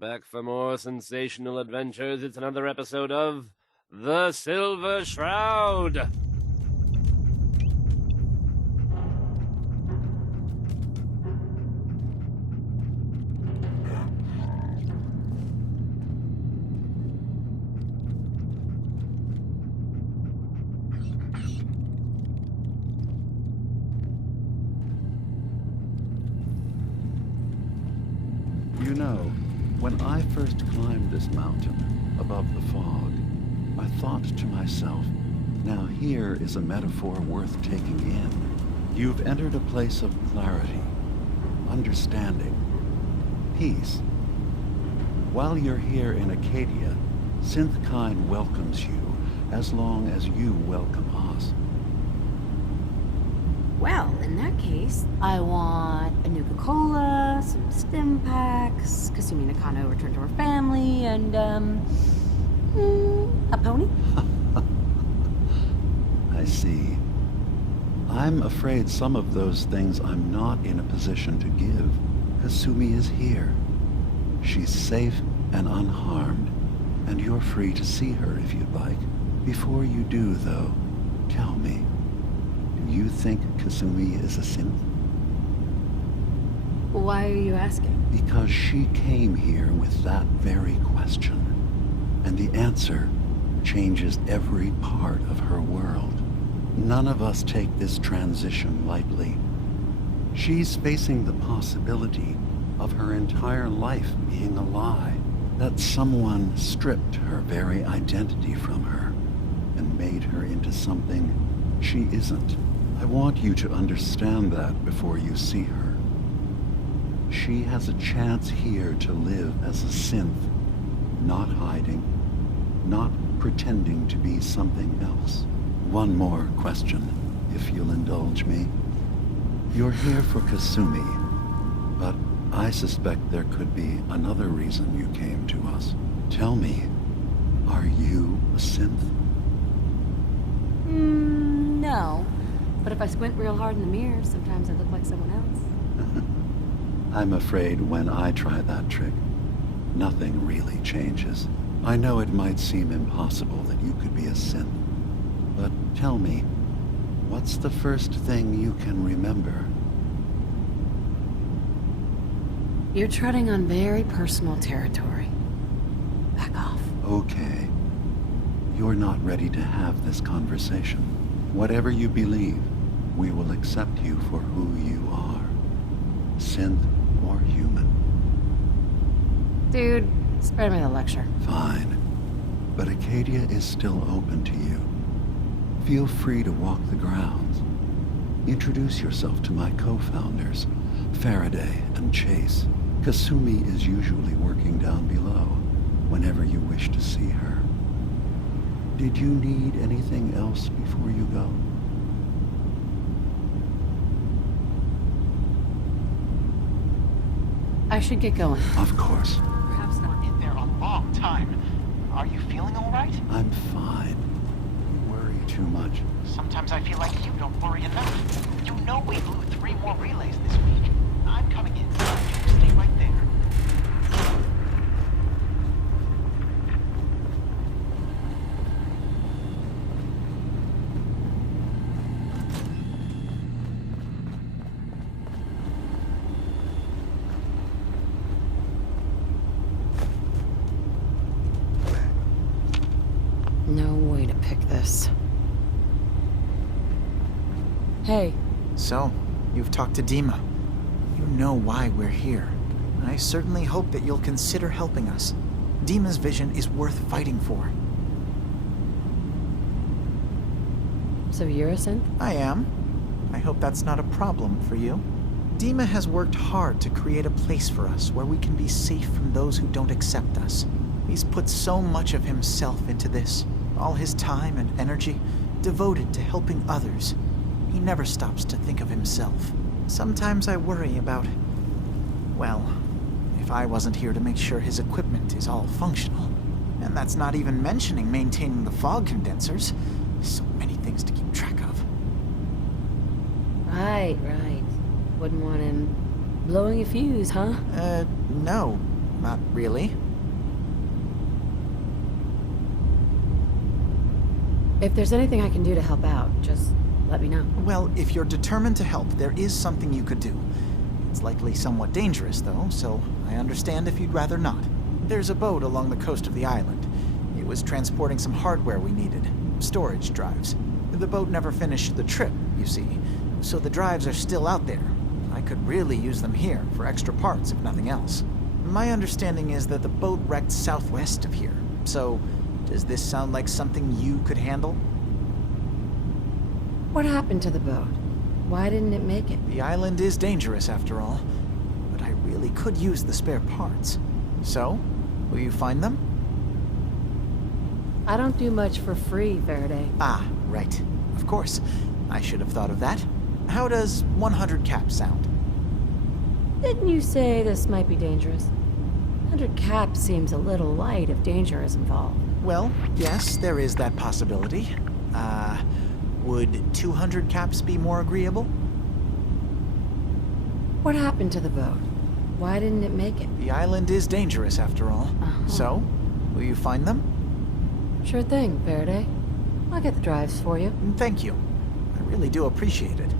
Back for more sensational adventures. It's another episode of The Silver Shroud. You know, when I first climbed this mountain above the fog, I thought to myself, now here is a metaphor worth taking in. You've entered a place of clarity, understanding, peace. While you're here in Acadia, Synthkind welcomes you as long as you welcome us. Well, in that case, I want a Nuka-Cola, some stim packs, Kasumi Nakano return to her family, and, a pony? I see. I'm afraid some of those things I'm not in a position to give. Kasumi is here. She's safe and unharmed, and you're free to see her if you'd like. Before you do, though, tell me, do you think Kasumi is a synth? Why are you asking? Because she came here with that very question. And the answer changes every part of her world. None of us take this transition lightly. She's facing the possibility of her entire life being a lie. That someone stripped her very identity from her and made her into something she isn't. I want you to understand that before you see her. She has a chance here to live as a synth, not hiding, not pretending to be something else. One more question, if you'll indulge me. You're here for Kasumi, but I suspect there could be another reason you came to us. Tell me, are you a synth? No. But if I squint real hard in the mirror, sometimes I look like someone else. I'm afraid when I try that trick, nothing really changes. I know it might seem impossible that you could be a synth, but tell me, what's the first thing you can remember? You're treading on very personal territory. Back off. Okay. You're not ready to have this conversation. Whatever you believe, we will accept you for who you are. Synth or human. Dude, spare me the lecture. Fine. But Acadia is still open to you. Feel free to walk the grounds. Introduce yourself to my co-founders, Faraday and Chase. Kasumi is usually working down below, whenever you wish to see her. Did you need anything else before you go? I should get going. Of course. Perhaps not in there a long time. Are you feeling all right? I'm fine. You worry too much. Sometimes I feel like you don't worry enough. You know we blew 3 more relays this week. I'm coming in. You stay right there. No way to pick this. Hey. So, you've talked to Dima. You know why we're here. I certainly hope that you'll consider helping us. Dima's vision is worth fighting for. So you're a synth? I am. I hope that's not a problem for you. Dima has worked hard to create a place for us where we can be safe from those who don't accept us. He's put so much of himself into this, all his time and energy devoted to helping others. He never stops to think of himself. Sometimes I worry about, well, if I wasn't here to make sure his equipment is all functional. And that's not even mentioning maintaining the fog condensers. So many things to keep track of. Right. Wouldn't want him blowing a fuse, huh? No. not really. If there's anything I can do to help out, just let me know. Well, if you're determined to help, there is something you could do. It's likely somewhat dangerous, though, so I understand if you'd rather not. There's a boat along the coast of the island. It was transporting some hardware we needed. Storage drives. The boat never finished the trip, you see, so the drives are still out there. I could really use them here for extra parts, if nothing else. My understanding is that the boat wrecked southwest of here, so does this sound like something you could handle? What happened to the boat? Why didn't it make it? The island is dangerous, after all, but I really could use the spare parts. So, will you find them? I don't do much for free, Faraday. Ah, right. Of course. I should have thought of that. How does 100 caps sound? Didn't you say this might be dangerous? 100 caps seems a little light if danger is involved. Well, yes, there is that possibility. Would 200 caps be more agreeable? What happened to the boat? Why didn't it make it? The island is dangerous, after all. So, will you find them? Sure thing, Faraday. I'll get the drives for you. Thank you. I really do appreciate it.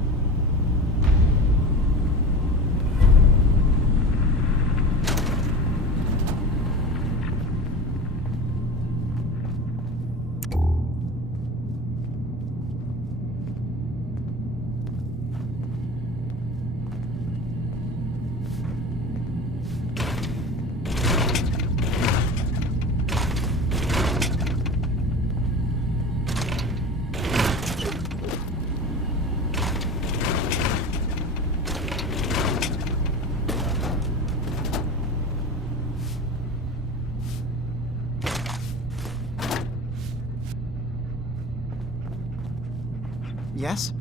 Yes?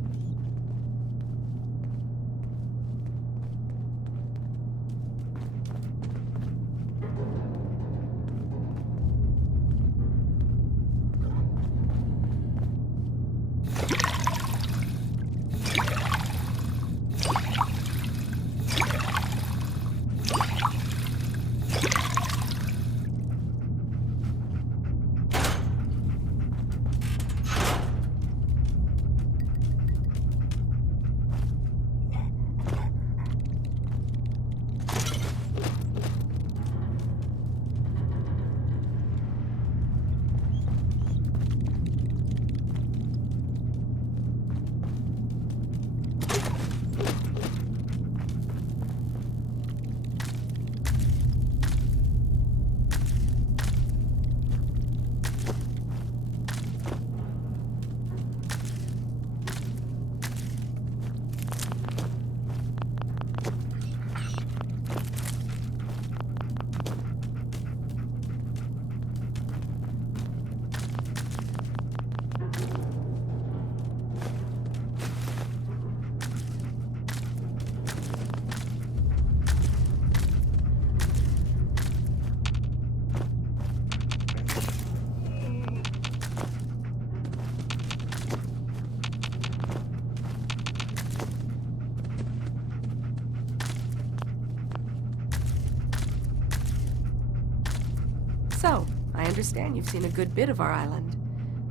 So, I understand you've seen a good bit of our island.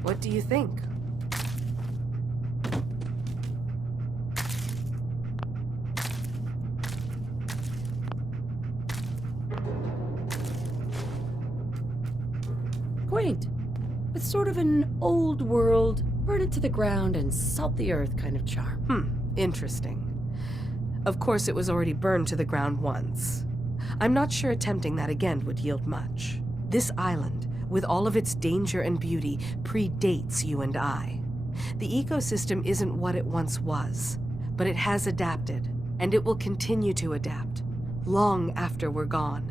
What do you think? Quaint. With sort of an old world, burn it to the ground and salt the earth kind of charm. Interesting. Of course, it was already burned to the ground once. I'm not sure attempting that again would yield much. This island, with all of its danger and beauty, predates you and I. The ecosystem isn't what it once was, but it has adapted, and it will continue to adapt, long after we're gone.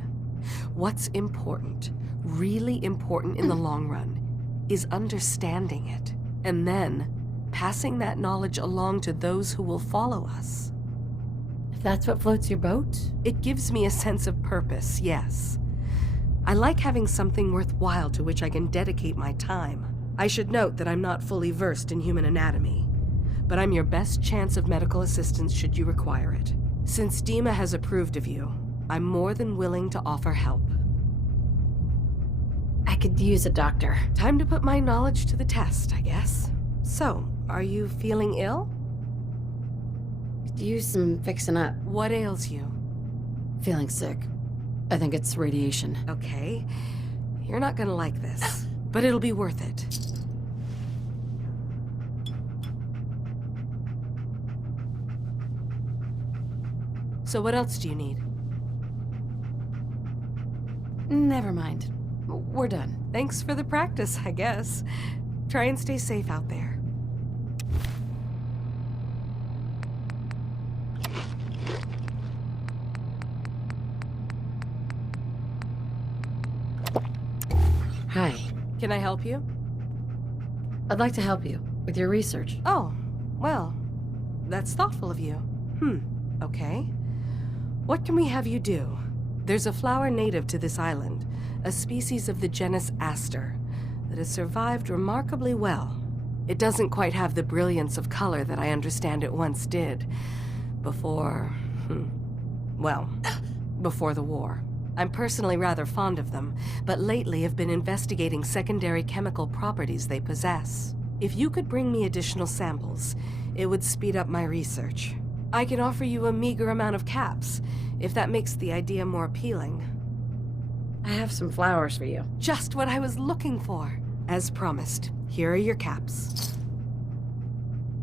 What's important, really important in the long run, is understanding it, and then passing that knowledge along to those who will follow us. If that's what floats your boat? It gives me a sense of purpose, yes. I like having something worthwhile to which I can dedicate my time. I should note that I'm not fully versed in human anatomy, but I'm your best chance of medical assistance should you require it. Since Dima has approved of you, I'm more than willing to offer help. could use a doctor. Time to put my knowledge to the test, I guess. So, are you feeling ill? Could use some fixing up. What ails you? Feeling sick. I think it's radiation. Okay. You're not gonna like this, but it'll be worth it. So what else do you need? Never mind. We're done. Thanks for the practice, I guess. Try and stay safe out there. Hi. Can I help you? I'd like to help you with your research. Oh, well, that's thoughtful of you. Okay. What can we have you do? There's a flower native to this island, a species of the genus Aster, that has survived remarkably well. It doesn't quite have the brilliance of color that I understand it once did. Before the war. I'm personally rather fond of them, but lately have been investigating secondary chemical properties they possess. If you could bring me additional samples, it would speed up my research. I can offer you a meager amount of caps, if that makes the idea more appealing. I have some flowers for you. Just what I was looking for. As promised, here are your caps.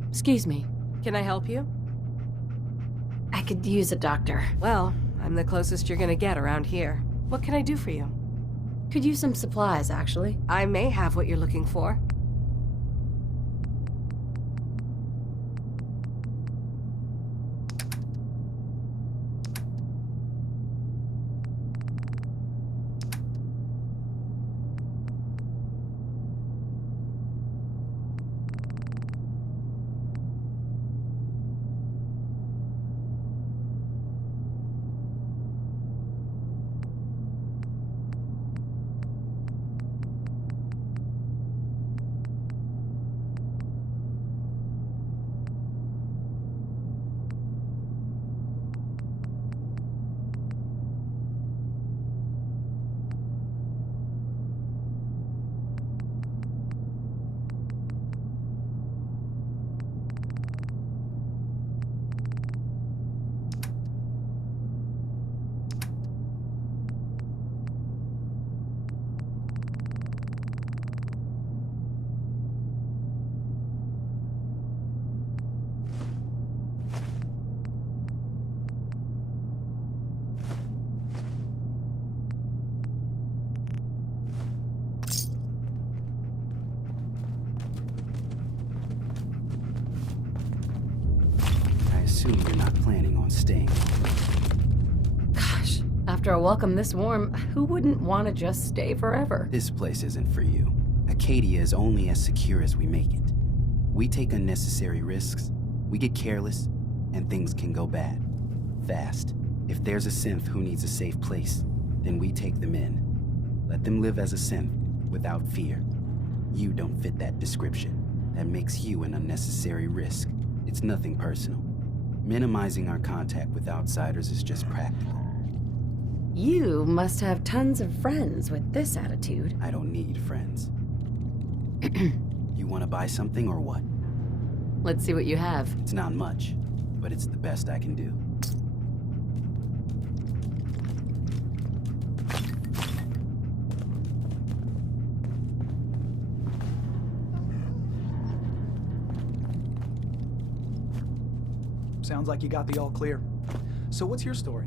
Excuse me. Can I help you? I could use a doctor. Well, I'm the closest you're gonna get around here. What can I do for you? Could use some supplies, actually. I may have what you're looking for. Assume you're not planning on staying. Gosh, after a welcome this warm, who wouldn't want to just stay forever? This place isn't for you. Acadia is only as secure as we make it. We take unnecessary risks, we get careless, and things can go bad. Fast. If there's a synth who needs a safe place, then we take them in. Let them live as a synth, without fear. You don't fit that description. That makes you an unnecessary risk. It's nothing personal. Minimizing our contact with outsiders is just practical. You must have tons of friends with this attitude. I don't need friends. You want to buy something or what? Let's see what you have. It's not much, but it's the best I can do. Sounds like you got the all clear. So what's your story?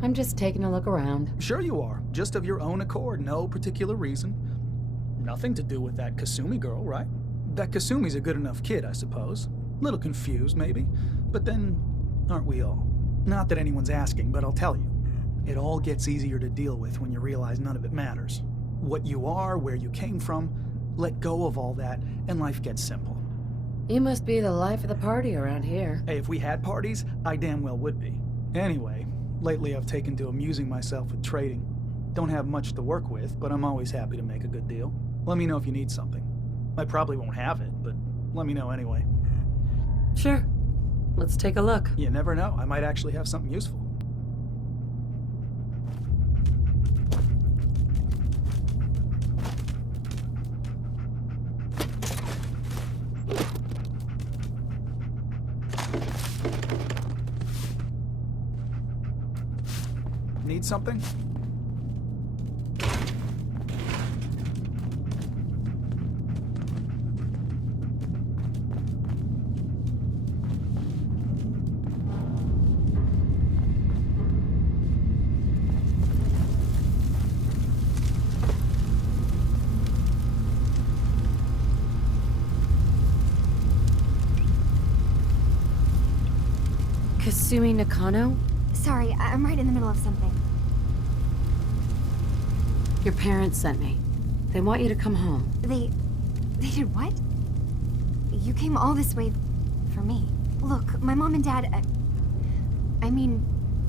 I'm just taking a look around. Sure you are. Just of your own accord, no particular reason. Nothing to do with that Kasumi girl, right? That Kasumi's a good enough kid, I suppose. Little confused, maybe. But then, aren't we all? Not that anyone's asking, but I'll tell you. It all gets easier to deal with when you realize none of it matters. What you are, where you came from, let go of all that, and life gets simple. You must be the life of the party around here. Hey, if we had parties, I damn well would be. Anyway, lately I've taken to amusing myself with trading. Don't have much to work with, but I'm always happy to make a good deal. Let me know if you need something. I probably won't have it, but let me know anyway. Sure. Let's take a look. You never know. I might actually have something useful. Need something? Kasumi Nakano? Sorry, I'm right in the middle of something. Your parents sent me. They want you to come home. They did what? You came all this way for me. Look, my mom and dad, I mean,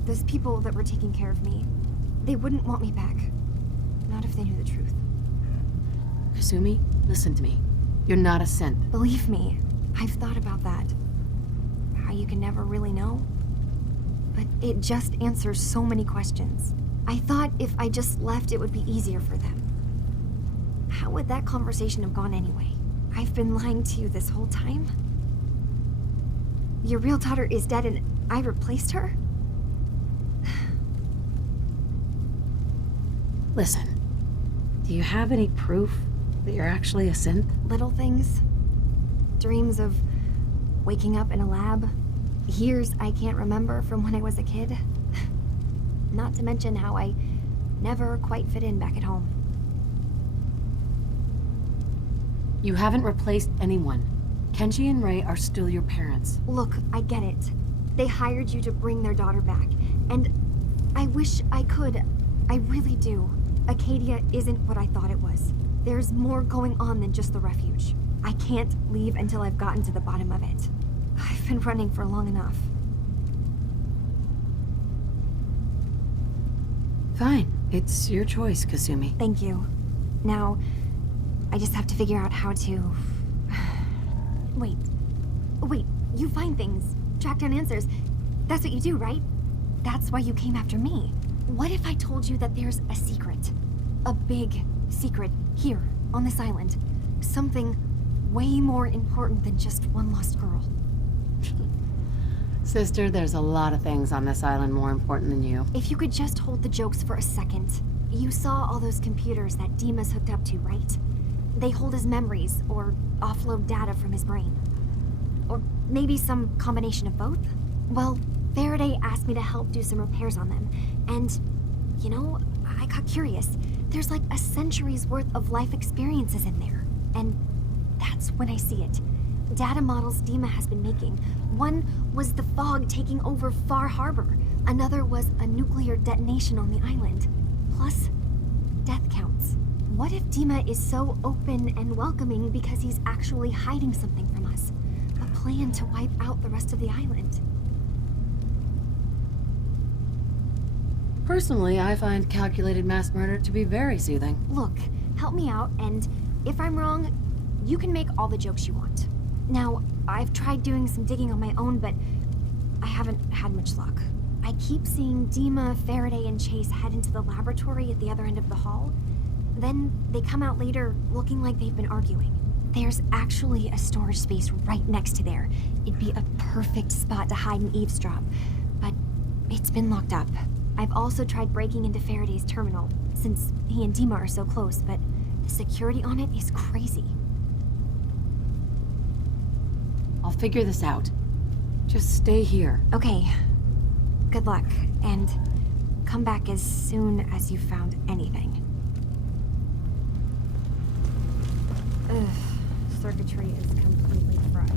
those people that were taking care of me, they wouldn't want me back. Not if they knew the truth. Kasumi, listen to me. You're not a synth. Believe me, I've thought about that. How you can never really know. But it just answers so many questions. I thought if I just left, it would be easier for them. How would that conversation have gone anyway? I've been lying to you this whole time? Your real daughter is dead and I replaced her? Listen, do you have any proof that you're actually a synth? Little things. Dreams of waking up in a lab. Years I can't remember from when I was a kid. Not to mention how I never quite fit in back at home. You haven't replaced anyone. Kenji and Ray are still your parents. Look, I get it. They hired you to bring their daughter back. And I wish I could. I really do. Acadia isn't what I thought it was. There's more going on than just the refuge. I can't leave until I've gotten to the bottom of it. I've been running for long enough. Fine. It's your choice, Kasumi. Thank you. Now, I just have to figure out how to... Wait. You find things, track down answers. That's what you do, right? That's why you came after me. What if I told you that there's a secret? A big secret here, on this island. Something way more important than just one lost girl. Sister, there's a lot of things on this island more important than you. If you could just hold the jokes for a second. You saw all those computers that Dima's hooked up to, right? They hold his memories, or offload data from his brain. Or maybe some combination of both? Well, Faraday asked me to help do some repairs on them. And, you know, I got curious. There's like a century's worth of life experiences in there. And that's when I see it. Data models Dima has been making. One was the fog taking over Far Harbor. Another was a nuclear detonation on the island. Plus, death counts. What if Dima is so open and welcoming because he's actually hiding something from us? A plan to wipe out the rest of the island. Personally, I find calculated mass murder to be very soothing. Look, help me out, and if I'm wrong, you can make all the jokes you want. Now, I've tried doing some digging on my own, but I haven't had much luck. I keep seeing Dima, Faraday, and Chase head into the laboratory at the other end of the hall. Then they come out later looking like they've been arguing. There's actually a storage space right next to there. It'd be a perfect spot to hide and eavesdrop, but it's been locked up. I've also tried breaking into Faraday's terminal, since he and Dima are so close, but the security on it is crazy. I'll figure this out. Just stay here. Okay. Good luck, and come back as soon as you've found anything. Ugh, circuitry is completely fried.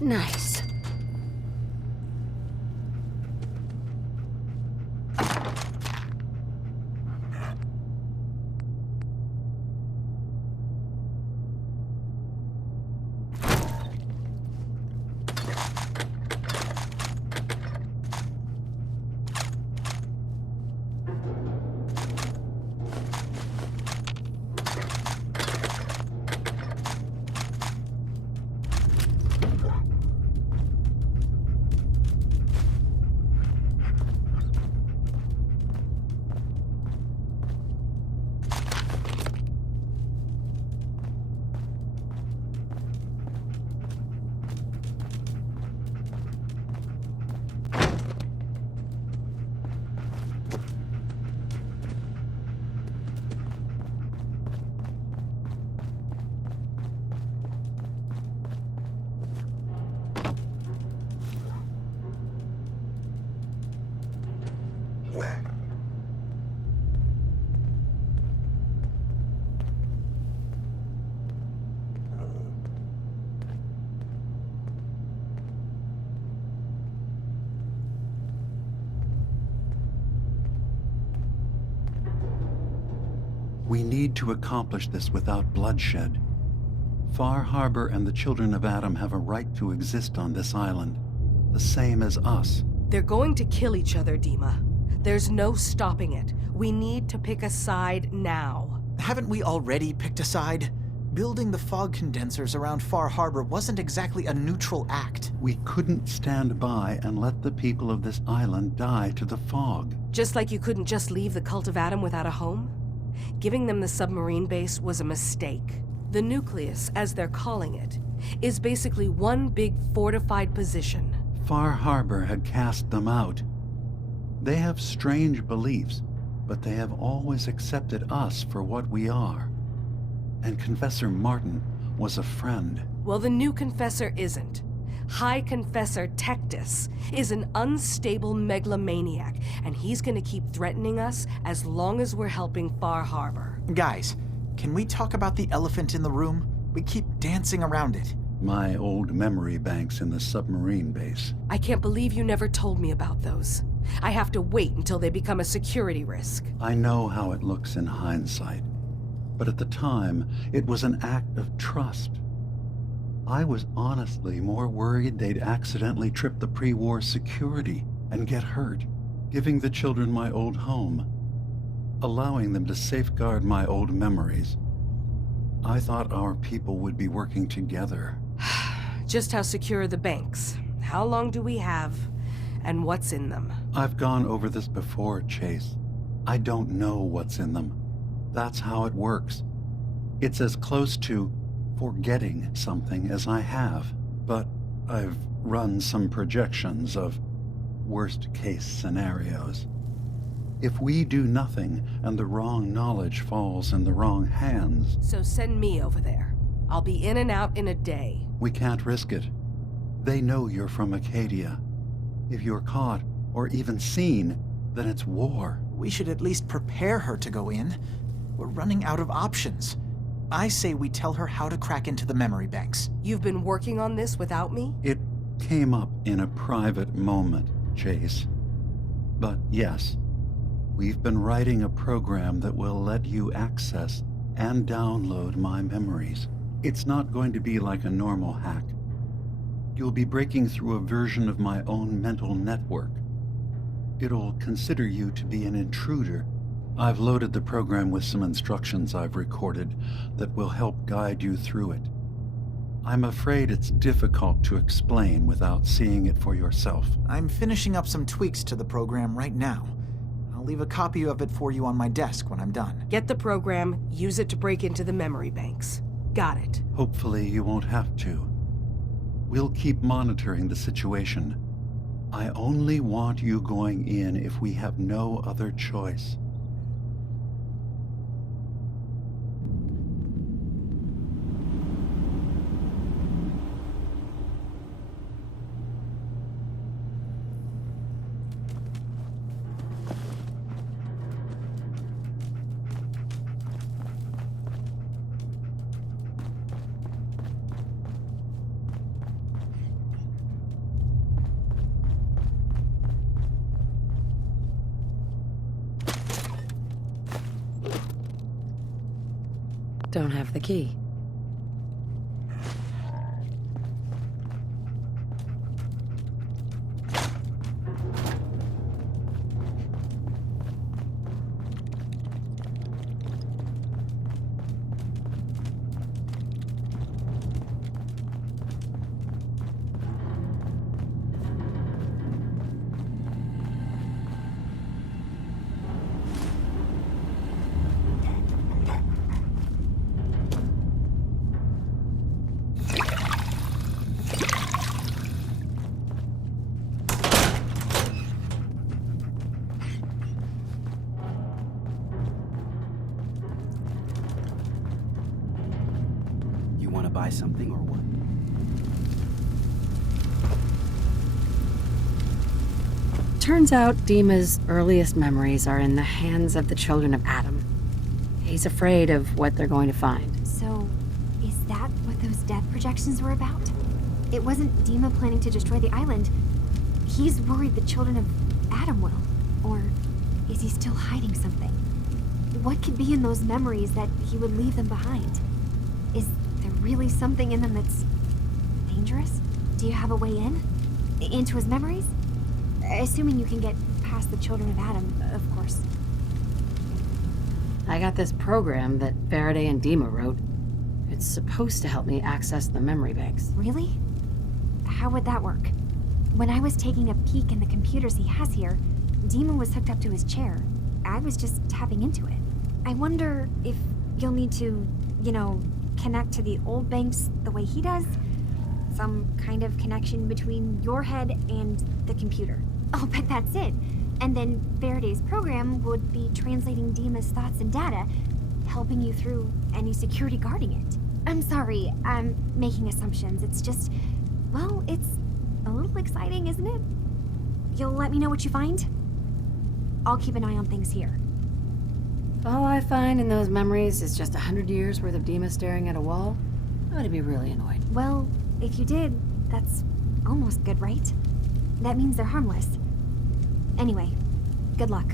Nice. We need to accomplish this without bloodshed. Far Harbor and the children of Adam have a right to exist on this island, the same as us. They're going to kill each other, Dima. There's no stopping it. We need to pick a side now. Haven't we already picked a side? Building the fog condensers around Far Harbor wasn't exactly a neutral act. We couldn't stand by and let the people of this island die to the fog. Just like you couldn't just leave the Cult of Adam without a home? Giving them the submarine base was a mistake. The Nucleus, as they're calling it, is basically one big fortified position. Far Harbor had cast them out. They have strange beliefs, but they have always accepted us for what we are. And Confessor Martin was a friend. Well, the new Confessor isn't. High Confessor Tectus is an unstable megalomaniac, and he's gonna keep threatening us as long as we're helping Far Harbor. Guys, can we talk about the elephant in the room? We keep dancing around it. My old memory banks in the submarine base. I can't believe you never told me about those. I have to wait until they become a security risk. I know how it looks in hindsight, but at the time, it was an act of trust. I was honestly more worried they'd accidentally trip the pre-war security and get hurt, giving the children my old home, allowing them to safeguard my old memories. I thought our people would be working together. Just how secure are the banks? How long do we have? And what's in them? I've gone over this before, Chase. I don't know what's in them. That's how it works. It's as close to forgetting something as I have, but I've run some projections of worst-case scenarios. If we do nothing and the wrong knowledge falls in the wrong hands... So send me over there. I'll be in and out in a day. We can't risk it. They know you're from Acadia. If you're caught, or even seen, then it's war. We should at least prepare her to go in. We're running out of options. I say we tell her how to crack into the memory banks. You've been working on this without me? It came up in a private moment, Chase. But yes, we've been writing a program that will let you access and download my memories. It's not going to be like a normal hack. You'll be breaking through a version of my own mental network. It'll consider you to be an intruder. I've loaded the program with some instructions I've recorded that will help guide you through it. I'm afraid it's difficult to explain without seeing it for yourself. I'm finishing up some tweaks to the program right now. I'll leave a copy of it for you on my desk when I'm done. Get the program, use it to break into the memory banks. Got it. Hopefully you won't have to. We'll keep monitoring the situation. I only want you going in if we have no other choice. Don't have the key. You want to buy something or what? Turns out Dima's earliest memories are in the hands of the children of Adam. He's afraid of what they're going to find. So, is that what those death projections were about? It wasn't Dima planning to destroy the island. He's worried the children of Adam will. Or is he still hiding something? What could be in those memories that he would leave them behind? Is there really something in them that's dangerous? Do you have a way in? Into his memories? Assuming you can get past the children of Adam, of course. I got this program that Faraday and Dima wrote. It's supposed to help me access the memory banks. Really? How would that work? When I was taking a peek in the computers he has here, Dima was hooked up to his chair. I was just tapping into it. I wonder if you'll need to, connect to the old banks the way he does? Some kind of connection between your head and the computer. I'll bet that's it. And then Faraday's program would be translating Dima's thoughts and data, helping you through any security guarding it. I'm sorry, I'm making assumptions. It's just, well, it's a little exciting, isn't it? You'll let me know what you find? I'll keep an eye on things here. If all I find in those memories is just 100 years worth of Dima staring at a wall, I'm gonna be really annoyed. Well, if you did, that's almost good, right? That means they're harmless. Anyway, good luck.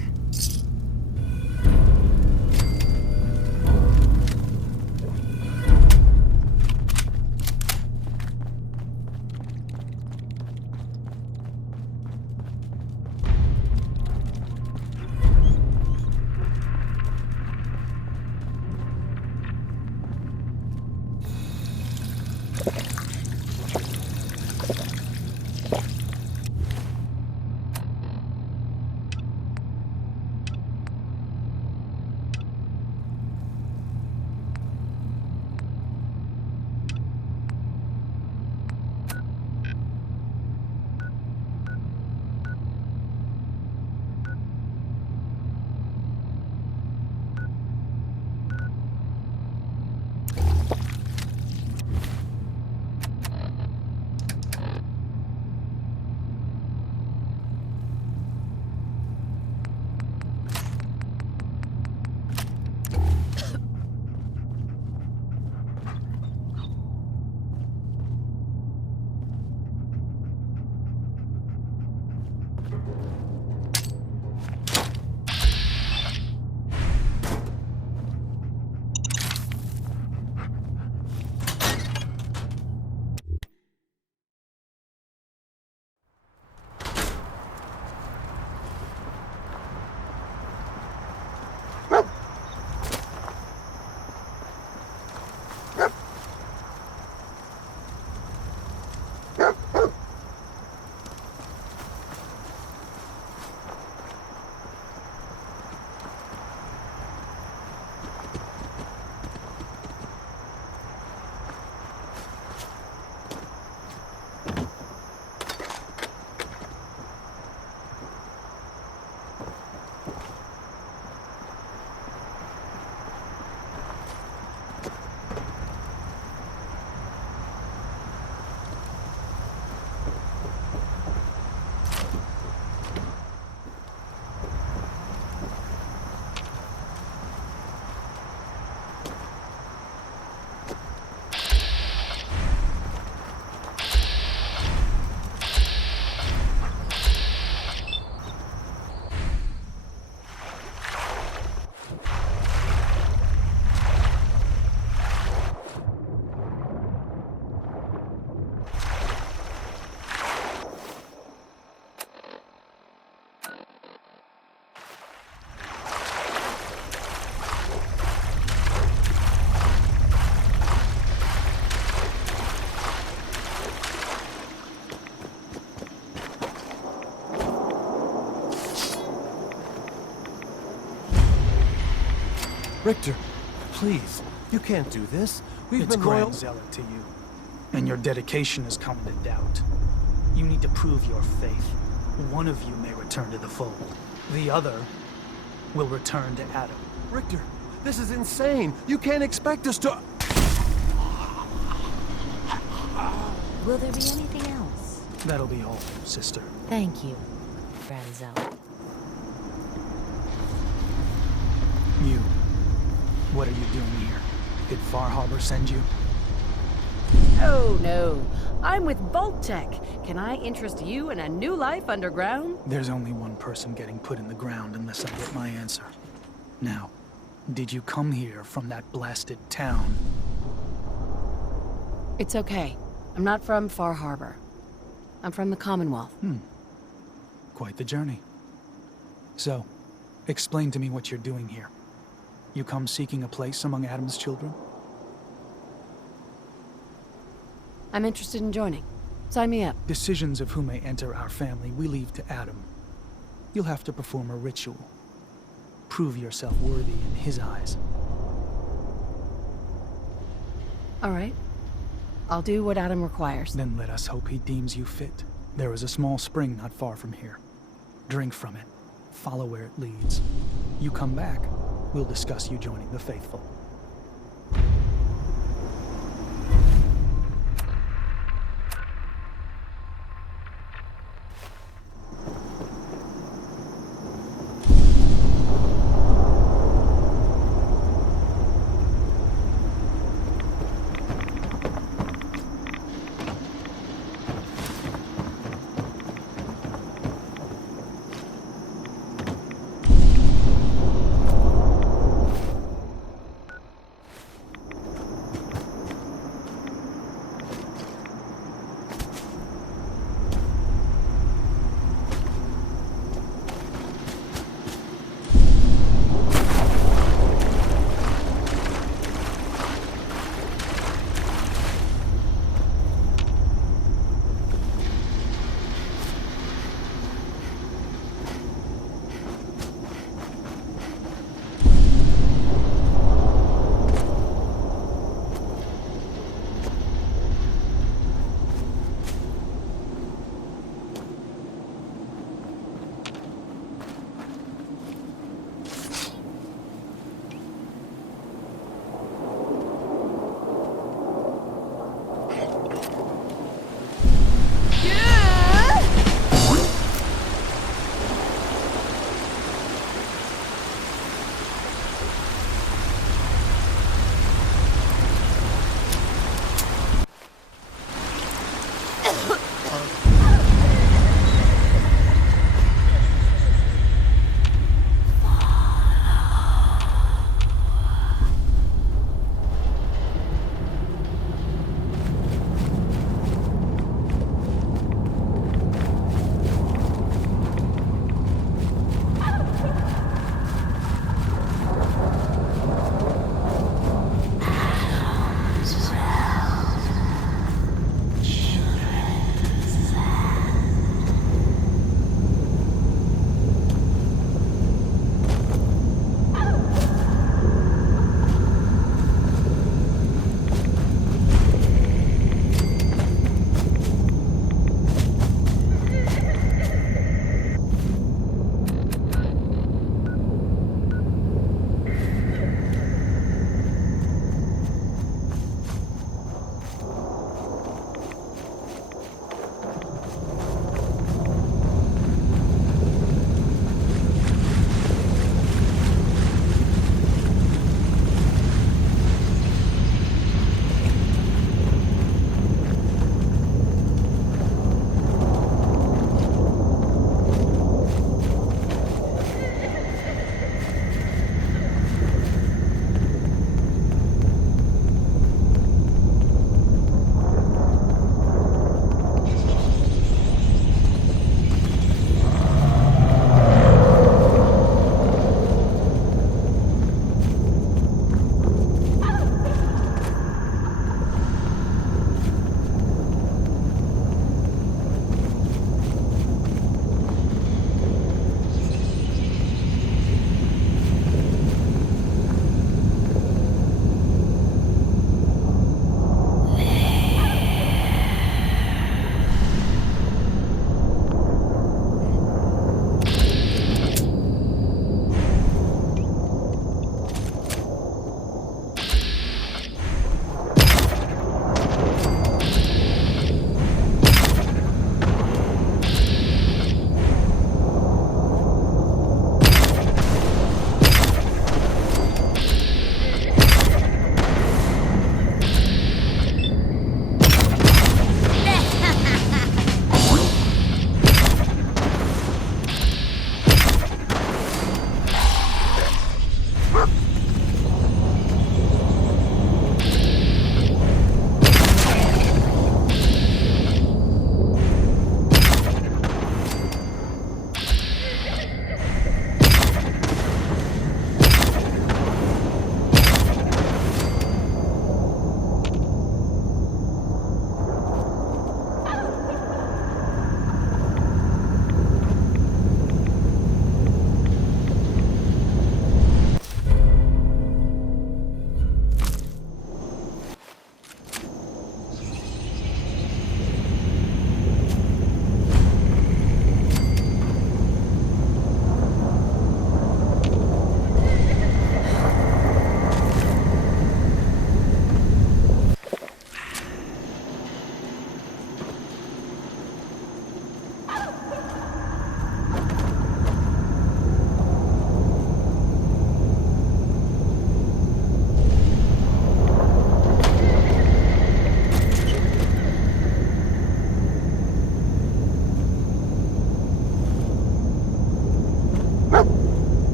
Richter, please, you can't do this. We've It's been loyal. grand zealot to you. And your dedication is come to doubt. You need to prove your faith. One of you may return to the fold. The other will return to Adam. Richter, this is insane. You can't expect us to... Will there be anything else? That'll be all, sister. Thank you, Grand Zealot. You. What are you doing here? Did Far Harbor send you? Oh, no. I'm with Vault-Tec. Can I interest you in a new life underground? There's only one person getting put in the ground unless I get my answer. Now, did you come here from that blasted town? It's okay. I'm not from Far Harbor. I'm from the Commonwealth. Quite the journey. So, explain to me what you're doing here. You come seeking a place among Adam's children? I'm interested in joining. Sign me up. Decisions of who may enter our family we leave to Adam. You'll have to perform a ritual. Prove yourself worthy in his eyes. All right. I'll do what Adam requires. Then let us hope he deems you fit. There is a small spring not far from here. Drink from it. Follow where it leads. You come back, we'll discuss you joining the faithful.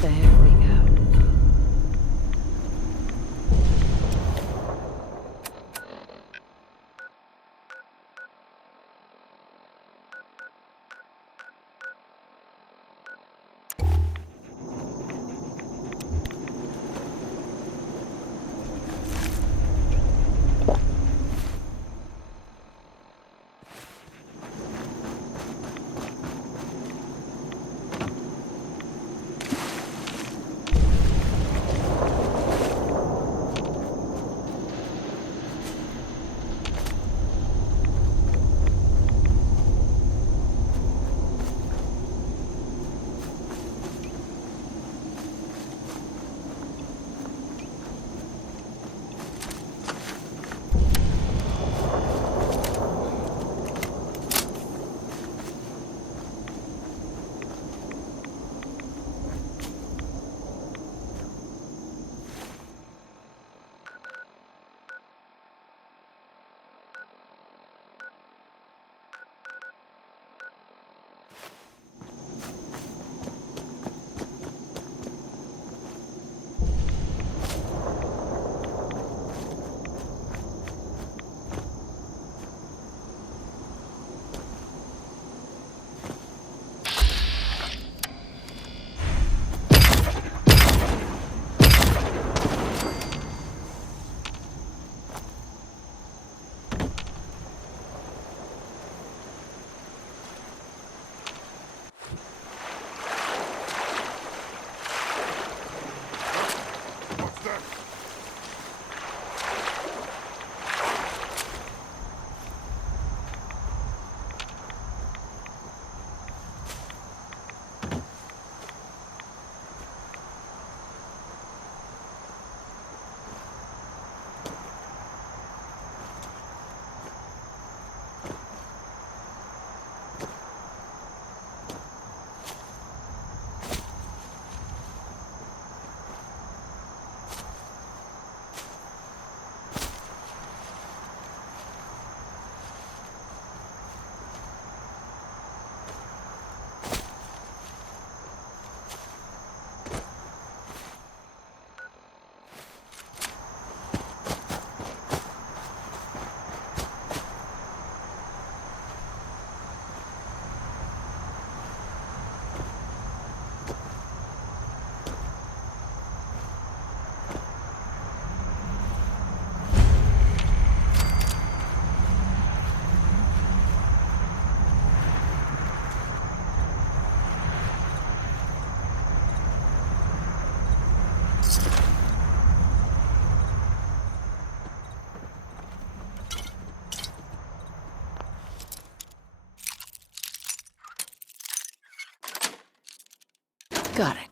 There we go. Got it.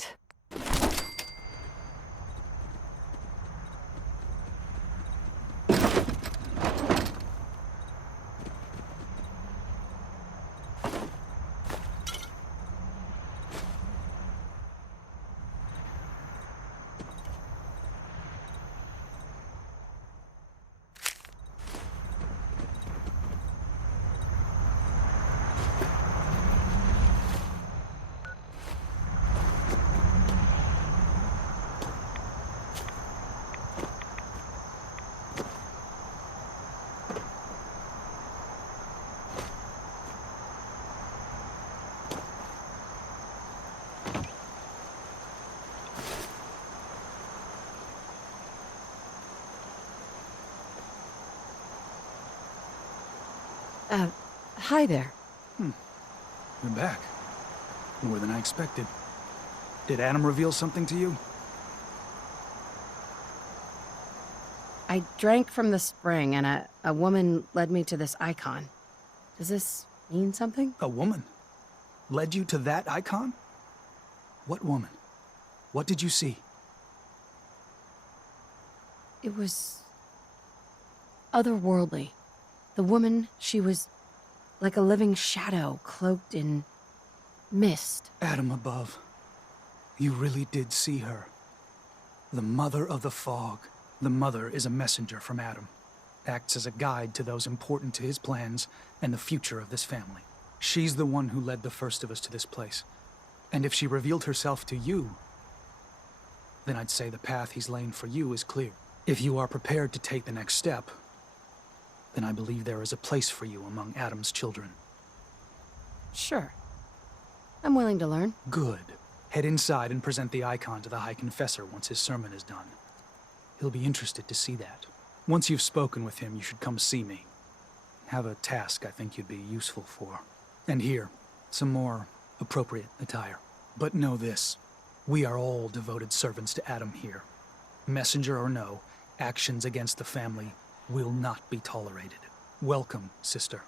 Hi there. You're back. More than I expected. Did Adam reveal something to you? I drank from the spring, and a woman led me to this icon. Does this mean something? A woman? Led you to that icon? What woman? What did you see? It was otherworldly. The woman, she was like a living shadow cloaked in mist. Adam above. You really did see her. The Mother of the Fog. The Mother is a messenger from Adam. Acts as a guide to those important to his plans and the future of this family. She's the one who led the first of us to this place. And if she revealed herself to you, then I'd say the path he's laying for you is clear. If you are prepared to take the next step, then I believe there is a place for you among Adam's children. Sure. I'm willing to learn. Good. Head inside and present the icon to the High Confessor once his sermon is done. He'll be interested to see that. Once you've spoken with him, you should come see me. Have a task I think you'd be useful for. And here, some more appropriate attire. But know this, we are all devoted servants to Adam here. Messenger or no, actions against the family will not be tolerated. Welcome, sister.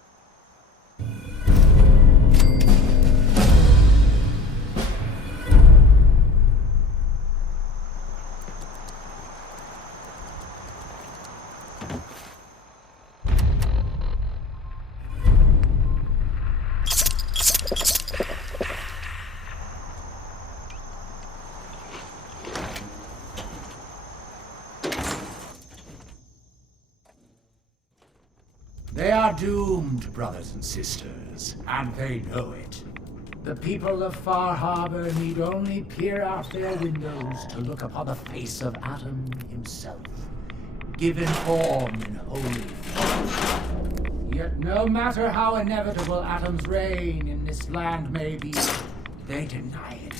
They are doomed, brothers and sisters, and they know it. The people of Far Harbor need only peer out their windows to look upon the face of Adam himself, given form in holy flesh. Yet no matter how inevitable Adam's reign in this land may be, they deny it.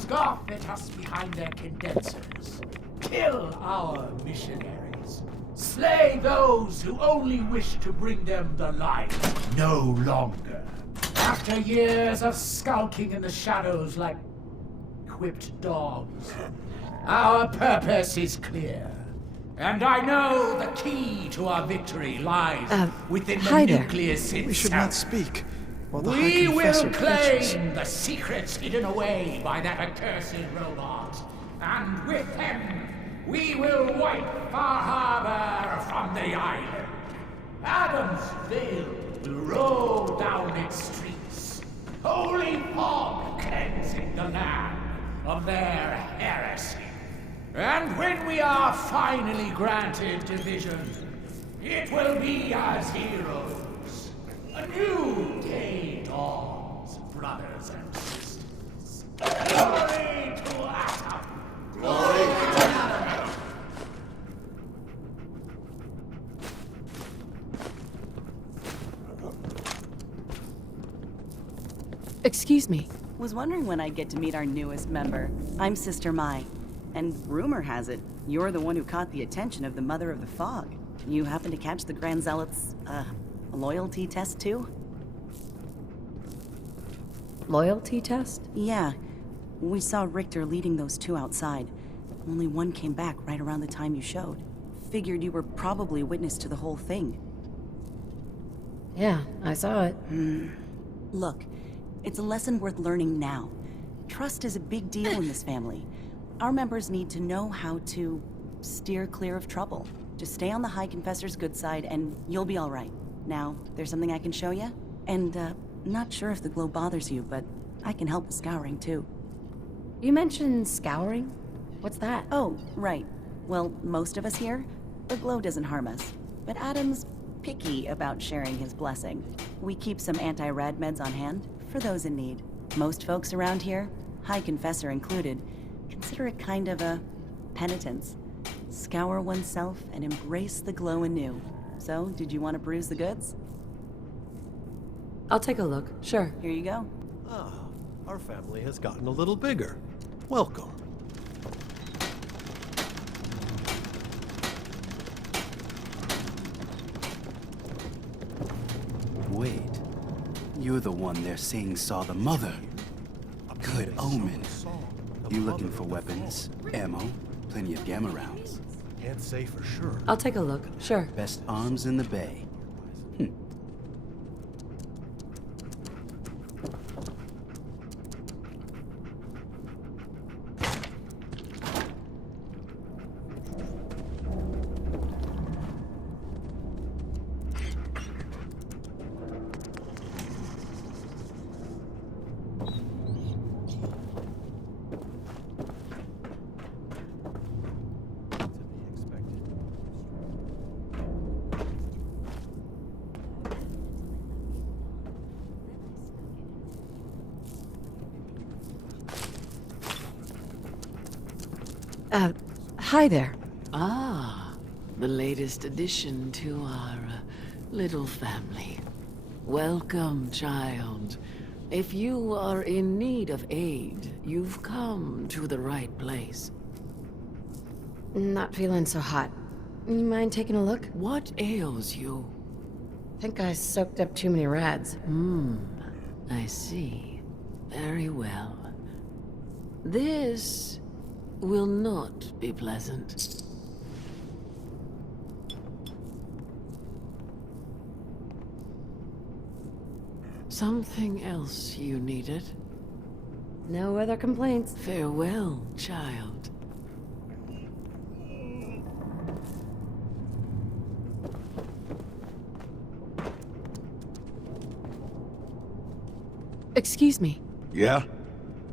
Scoff at us behind their condensers. Kill our missionaries. Slay those who only wish to bring them the light no longer. After years of skulking in the shadows like whipped dogs, our purpose is clear. And I know the key to our victory lies within the nucleus itself. We should not speak. While the We High will Confessor preaches. claim the secrets hidden away by that accursed robot. And with them, we will wipe Far Harbor from the island. Adam's veil will roll down its streets. Holy fog cleansing the land of their heresy. And when we are finally granted division, it will be as heroes. A new day dawns, brothers and sisters. Glory to Adam! Glory to Adam! Excuse me. Was wondering when I'd get to meet our newest member. I'm Sister Mai, and rumor has it, you're the one who caught the attention of the Mother of the Fog. You happen to catch the Grand Zealot's, loyalty test too? Loyalty test? Yeah. We saw Richter leading those two outside. Only one came back right around the time you showed. Figured you were probably witness to the whole thing. Yeah, I saw it. Look, it's a lesson worth learning now. Trust is a big deal in this family. Our members need to know how to steer clear of trouble. Just stay on the High Confessor's good side and you'll be all right. Now, there's something I can show you? And, not sure if the glow bothers you, but I can help with scouring too. You mentioned scouring? What's that? Oh, right. Well, most of us here, the glow doesn't harm us. But Adam's picky about sharing his blessing. We keep some anti-rad meds on hand for those in need. Most folks around here, High Confessor included, consider it kind of a penitence. Scour oneself and embrace the glow anew. So, did you want to bruise the goods? I'll take a look, sure. Here you go. Ah, our family has gotten a little bigger. Welcome. Wait, you're the one they're saying saw the mother. Good omen. You looking for weapons, ammo, plenty of gamma rounds? Can't say for sure. I'll take a look, sure. Best arms in the bay. Hi there. Ah, the latest addition to our little family. Welcome, child. If you are in need of aid, you've come to the right place. Not feeling so hot. You mind taking a look? What ails you? Think I soaked up too many rads. I see. Very well. This will not be pleasant. Something else you needed? No other complaints. Farewell, child. Excuse me. Yeah?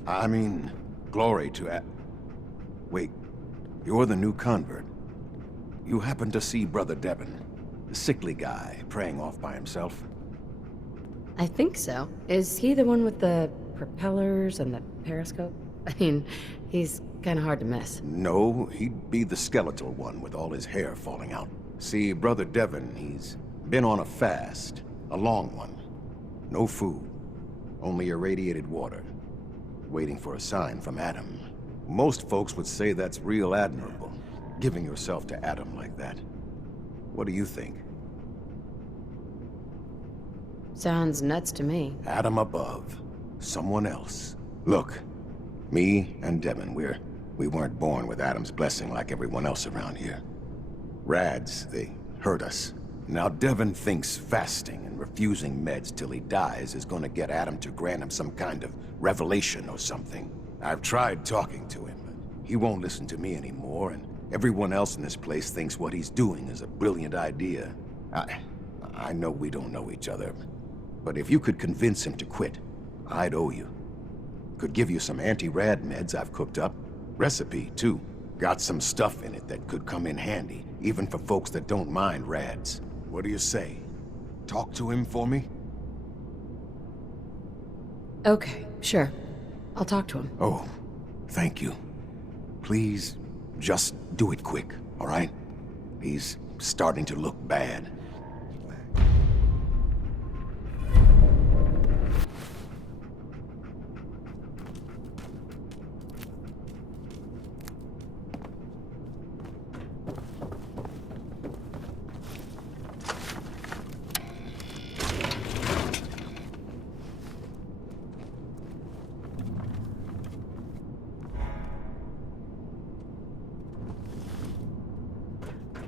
I mean, glory to Wait, you're the new convert. You happen to see Brother Devon, the sickly guy praying off by himself? I think so. Is he the one with the propellers and the periscope? I mean, he's kinda hard to miss. No, he'd be the skeletal one with all his hair falling out. See, Brother Devon, he's been on a fast. A long one. No food. Only irradiated water. Waiting for a sign from Adam. Most folks would say that's real admirable, giving yourself to Adam like that. What do you think? Sounds nuts to me. Adam above. Someone else. Look, me and Devon, we weren't born with Adam's blessing like everyone else around here. Rads, they hurt us. Now Devon thinks fasting and refusing meds till he dies is gonna get Adam to grant him some kind of revelation or something. I've tried talking to him, but he won't listen to me anymore, and everyone else in this place thinks what he's doing is a brilliant idea. I know we don't know each other, but if you could convince him to quit, I'd owe you. Could give you some anti-rad meds I've cooked up. Recipe, too. Got some stuff in it that could come in handy, even for folks that don't mind rads. What do you say? Talk to him for me? Okay, sure. I'll talk to him. Oh, thank you. Please, just do it quick, all right? He's starting to look bad.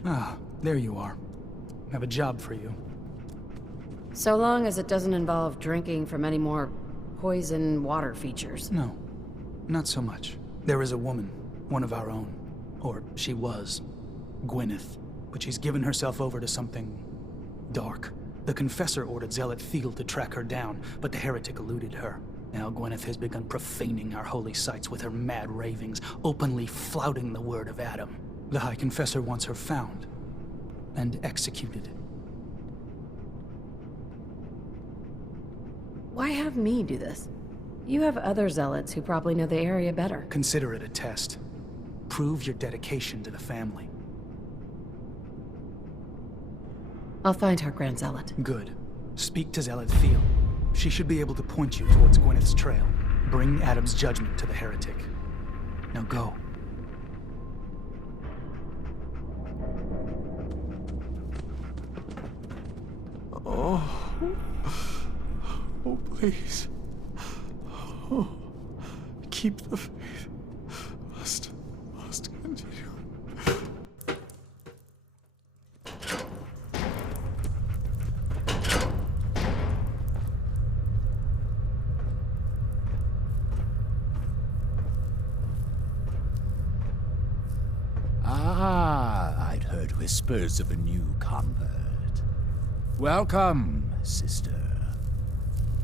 Ah, there you are. I have a job for you. So long as it doesn't involve drinking from any more poison water features. No, not so much. There is a woman, one of our own. Or she was. Gwyneth. But she's given herself over to something dark. The Confessor ordered Zealot Field to track her down, but the heretic eluded her. Now Gwyneth has begun profaning our holy sites with her mad ravings, openly flouting the word of Adam. The High Confessor wants her found and executed. Why have me do this? You have other zealots who probably know the area better. Consider it a test. Prove your dedication to the family. I'll find her, Grand Zealot. Good. Speak to Zealot Field. She should be able to point you towards Gwyneth's trail. Bring Adam's judgment to the heretic. Now go. Oh, please. Oh, keep the faith. Must continue. Ah, I'd heard whispers of a new convert. Welcome, sister.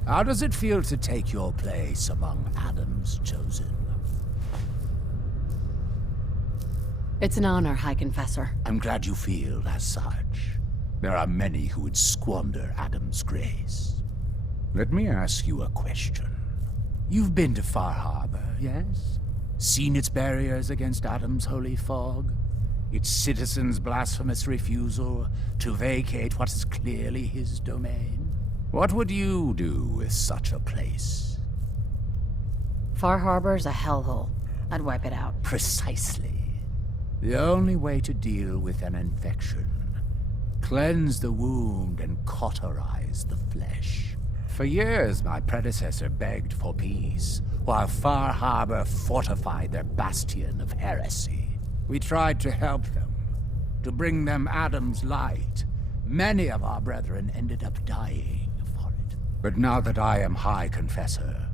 How does it feel to take your place among Adam's chosen? It's an honor, High Confessor. I'm glad you feel as such. There are many who would squander Adam's grace. Let me ask you a question. You've been to Far Harbor, yes? Seen its barriers against Adam's holy fog? Its citizens' blasphemous refusal to vacate what is clearly his domain? What would you do with such a place? Far Harbor's a hellhole. I'd wipe it out. Precisely. The only way to deal with an infection. Cleanse the wound and cauterize the flesh. For years, my predecessor begged for peace, while Far Harbor fortified their bastion of heresy. We tried to help them, to bring them Adam's light. Many of our brethren ended up dying for it. But now that I am High Confessor,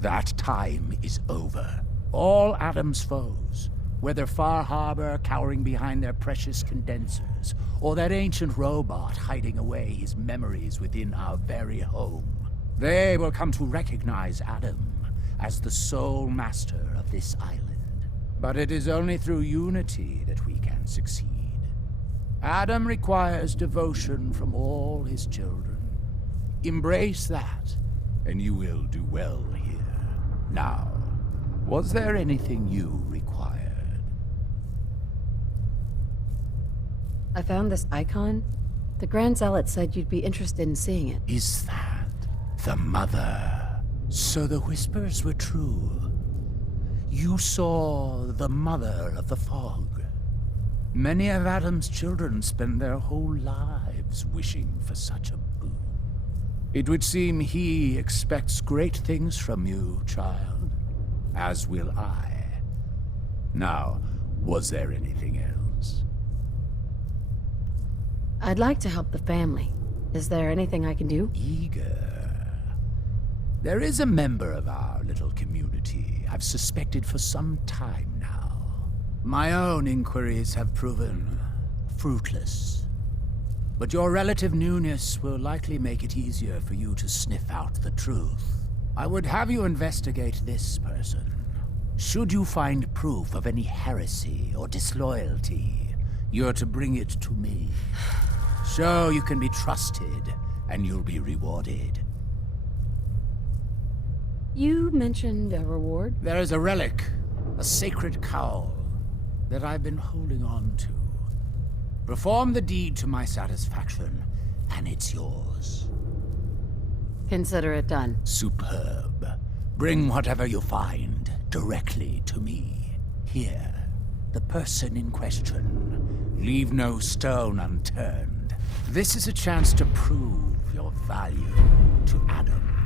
that time is over. All Adam's foes, whether Far Harbor cowering behind their precious condensers, or that ancient robot hiding away his memories within our very home, they will come to recognize Adam as the sole master of this island. But it is only through unity that we can succeed. Adam requires devotion from all his children. Embrace that, and you will do well here. Now, was there anything you required? I found this icon. The Grand Zealot said you'd be interested in seeing it. Is that the Mother? So the whispers were true. You saw the Mother of the Fog. Many of Adam's children spend their whole lives wishing for such a boon. It would seem he expects great things from you, child. As will I. Now, was there anything else? I'd like to help the family. Is there anything I can do? Eager. There is a member of our little community I've suspected for some time now. My own inquiries have proven fruitless. But your relative newness will likely make it easier for you to sniff out the truth. I would have you investigate this person. Should you find proof of any heresy or disloyalty, you're to bring it to me. So you can be trusted, and you'll be rewarded. You mentioned a reward? There is a relic, a sacred cowl, that I've been holding on to. Perform the deed to my satisfaction, and it's yours. Consider it done. Superb. Bring whatever you find directly to me. Here, the person in question. Leave no stone unturned. This is a chance to prove your value to Adam.